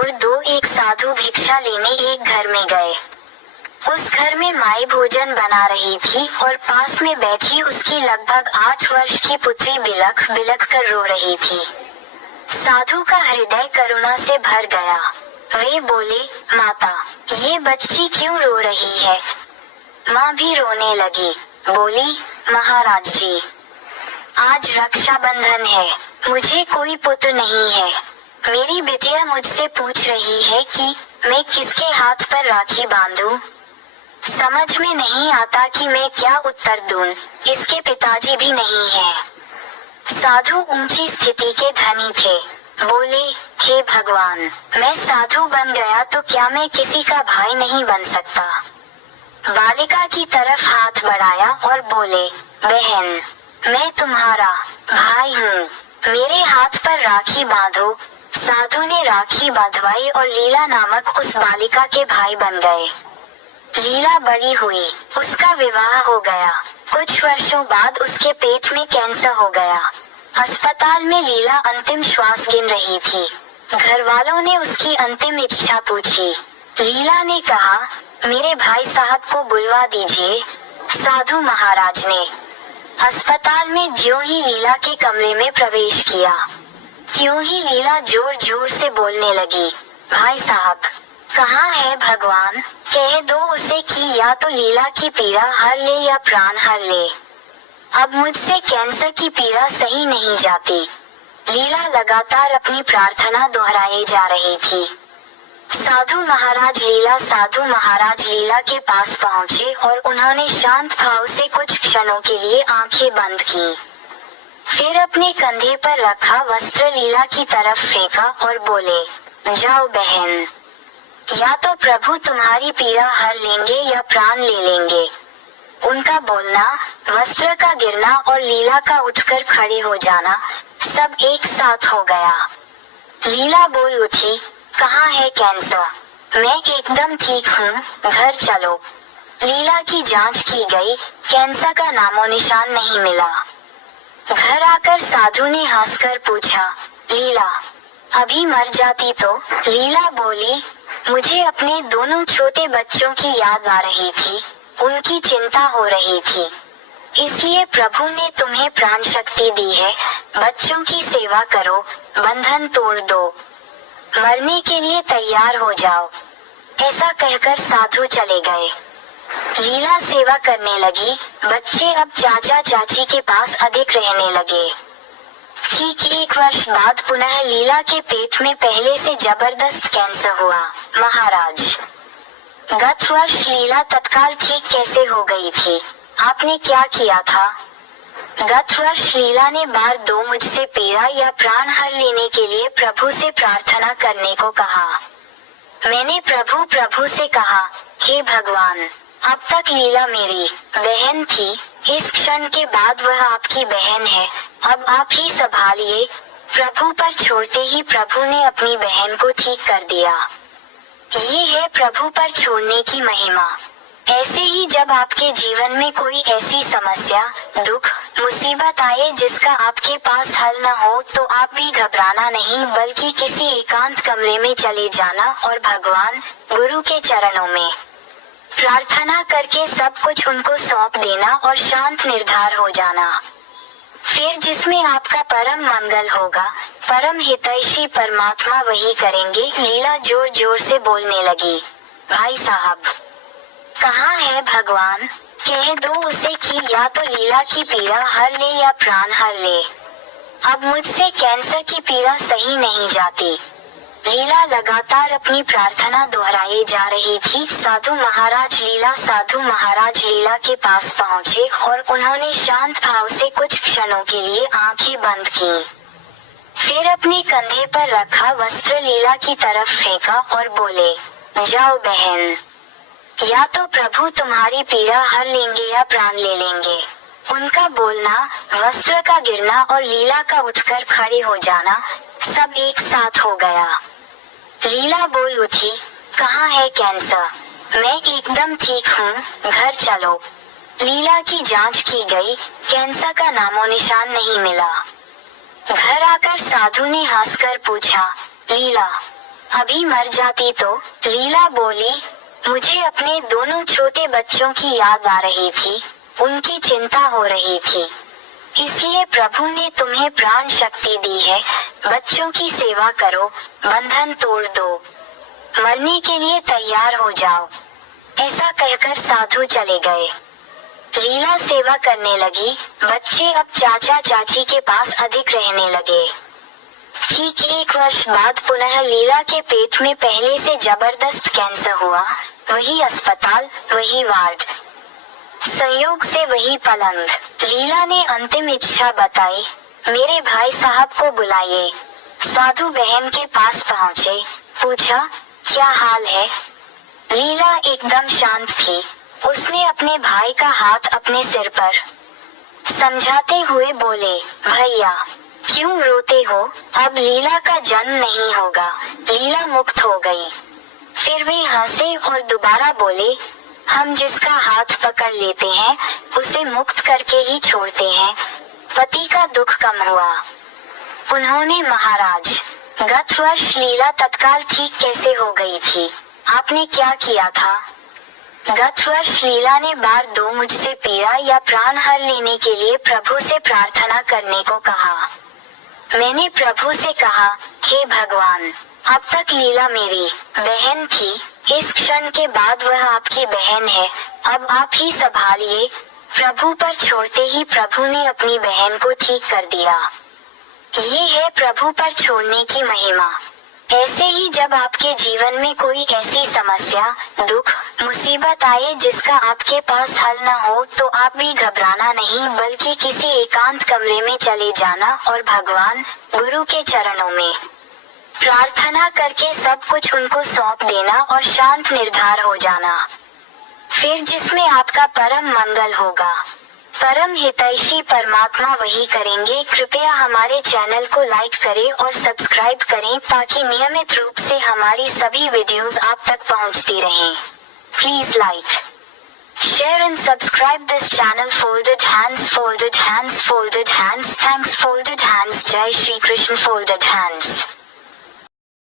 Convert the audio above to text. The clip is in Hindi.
छोड़ दो। एक साधु भिक्षा लेने एक घर में गए। उस घर में माई भोजन बना रही थी और पास में बैठी उसकी लगभग 8 वर्ष की पुत्री बिलख बिलख कर रो रही थी। साधु का हृदय करुणा से भर गया। वे बोले, माता, ये बच्ची क्यों रो रही है? माँ भी रोने लगी। बोली, महाराज जी, आज रक्षाबंधन है। मुझे कोई पुत्र नहीं है। मेरी बिटिया मुझसे पूछ रही है कि मैं किसके हाथ पर राखी बांधूं। समझ में नहीं आता कि मैं क्या उत्तर दूं। इसके पिताजी भी नहीं हैं। साधु ऊंची स्थिति के धनी थे। बोले, हे भगवान, मैं साधु बन गया तो क्या मैं किसी का भाई नहीं बन सकता? बालिका की तरफ हाथ बढ़ाया और बोले, बहन, मैं तुम्हारा भाई हूँ। मेरे हाथ पर राखी बांधो। साधु ने राखी बांधवाई और लीला नामक उस बालिका के भाई बन गए। लीला बड़ी हुई, उसका विवाह हो गया। कुछ वर्षों बाद उसके पेट में कैंसर हो गया। अस्पताल में लीला अंतिम श्वास गिन रही थी। घर वालों ने उसकी अंतिम इच्छा पूछी। लीला ने कहा, मेरे भाई साहब को बुलवा दीजिए। साधु महाराज ने अस्पताल में ज्यों ही लीला के कमरे में प्रवेश किया, त्यों ही लीला जोर जोर से बोलने लगी, भाई साहब, कहाँ है भगवान? कह दो उसे कि या तो लीला की पीड़ा हर ले या प्राण हर ले। अब मुझसे कैंसर की पीड़ा सही नहीं जाती। लीला लगातार अपनी प्रार्थना दोहराए जा रही थी। साधु महाराज लीला के पास पहुंचे और उन्होंने शांत भाव से कुछ क्षणों के लिए आंखें बंद की। फिर अपने कंधे पर रखा वस्त्र लीला की तरफ फेंका और बोले, जाओ बहन, या तो प्रभु तुम्हारी पीड़ा हर लेंगे या प्राण ले लेंगे। उनका बोलना, वस्त्र का गिरना और लीला का उठकर खड़े हो जाना सब एक साथ हो गया। लीला बोल उठी, कहाँ है कैंसर? मैं एकदम ठीक हूँ, घर चलो। लीला की जांच की गई, कैंसर का नामो निशान नहीं मिला। घर आकर साधु ने हंसकर पूछा, लीला अभी मर जाती तो? लीला बोली, मुझे अपने दोनों छोटे बच्चों की याद आ रही थी, उनकी चिंता हो रही थी, इसलिए प्रभु ने तुम्हें प्राण शक्ति दी है। बच्चों की सेवा करो, बंधन तोड़ दो, मरने के लिए तैयार हो जाओ। ऐसा कहकर साधु चले गए। लीला सेवा करने लगी। बच्चे अब चाचा चाची के पास अधिक रहने लगे। ठीक 1 वर्ष बाद पुनः लीला के पेट में पहले से जबरदस्त कैंसर हुआ। महाराज, गत वर्ष लीला तत्काल ठीक कैसे हो गई थी? आपने क्या किया था? गत वर्ष लीला ने बार 2 मुझसे पीड़ा या प्राण हर लेने के लिए प्रभु से प्रार्थना करने को कहा। मैंने प्रभु से कहा, हे भगवान, अब तक लीला मेरी बहन थी, इस क्षण के बाद वह आपकी बहन है, अब आप ही संभालिए। प्रभु पर छोड़ते ही प्रभु ने अपनी बहन को ठीक कर दिया। ये है प्रभु पर छोड़ने की महिमा। ऐसे ही जब आपके जीवन में कोई ऐसी समस्या, दुख, मुसीबत आए जिसका आपके पास हल न हो, तो आप भी घबराना नहीं, बल्कि किसी एकांत कमरे में चले जाना और भगवान गुरु के चरणों में प्रार्थना करके सब कुछ उनको सौंप देना और शांत निर्धार हो जाना। फिर जिसमें आपका परम मंगल होगा, परम हितैषी परमात्मा वही करेंगे। लीला जोर जोर से बोलने लगी, भाई साहब, कहाँ है भगवान? कह दो उसे कि या तो लीला की पीड़ा हर ले या प्राण हर ले। अब मुझसे कैंसर की पीड़ा सही नहीं जाती। लीला लगातार अपनी प्रार्थना दोहराए जा रही थी। साधु महाराज लीला के पास पहुँचे और उन्होंने शांत भाव से कुछ क्षणों के लिए आंखें बंद की। फिर अपने कंधे पर रखा वस्त्र लीला की तरफ फेंका और बोले, जाओ बहन, या तो प्रभु तुम्हारी पीड़ा हर लेंगे या प्राण ले लेंगे। उनका बोलना, वस्त्र का गिरना और लीला का उठकर खड़े हो जाना सब एक साथ हो गया। लीला बोल उठी, कहाँ है कैंसर? मैं एकदम ठीक हूँ, घर चलो। लीला की जांच की गई, कैंसर का नामो निशान नहीं मिला। घर आकर साधु ने हंसकर पूछा, लीला अभी मर जाती तो। लीला बोली, मुझे अपने दोनों छोटे बच्चों की याद आ रही थी, उनकी चिंता हो रही थी। इसलिए प्रभु ने तुम्हें प्राण शक्ति दी है, बच्चों की सेवा करो, बंधन तोड़ दो, मरने के लिए तैयार हो जाओ। ऐसा कहकर साधु चले गए। लीला सेवा करने लगी, बच्चे अब चाचा चाची के पास अधिक रहने लगे। ठीक 1 वर्ष बाद पुनः लीला के पेट में पहले से जबरदस्त कैंसर हुआ। वही अस्पताल, वही वार्ड, संयोग से वही पलंग। लीला ने अंतिम इच्छा बताई, मेरे भाई साहब को बुलाइए। साधु बहन के पास पहुँचे, पूछा, क्या हाल है? लीला एकदम शांत थी। उसने अपने भाई का हाथ अपने सिर पर समझाते हुए बोले, भैया क्यों रोते हो? अब लीला का जन्म नहीं होगा। लीला मुक्त हो गई। फिर वे हंसे और दोबारा बोले, हम जिसका हाथ पकड़ लेते हैं उसे मुक्त करके ही छोड़ते हैं। पति का दुख कम हुआ। उन्होंने महाराज, गत वर्ष लीला तत्काल ठीक कैसे हो गई थी? आपने क्या किया था? गत वर्ष लीला ने बार 2 मुझसे पीड़ा या प्राण हर लेने के लिए प्रभु से प्रार्थना करने को कहा। मैंने प्रभु से कहा, हे भगवान, अब तक लीला मेरी बहन थी, इस क्षण के बाद वह आपकी बहन है, अब आप ही संभालिए। प्रभु पर छोड़ते ही प्रभु ने अपनी बहन को ठीक कर दिया। ये है प्रभु पर छोड़ने की महिमा। ऐसे ही जब आपके जीवन में कोई ऐसी समस्या, दुख, मुसीबत आए जिसका आपके पास हल न हो, तो आप भी घबराना नहीं, बल्कि किसी एकांत कमरे में चले जाना और भगवान गुरु के चरणों में प्रार्थना करके सब कुछ उनको सौंप देना और शांत निर्धार हो जाना। फिर जिसमें आपका परम मंगल होगा। परम हितैषी परमात्मा वही करेंगे। कृपया हमारे चैनल को लाइक करें और सब्सक्राइब करें ताकि नियमित रूप से हमारी सभी वीडियोस आप तक पहुंचती रहें। Please like, share and subscribe this channel. Folded hands, folded hands, folded hands. Thanks folded hands. Jai Shri Krishna. Folded hands.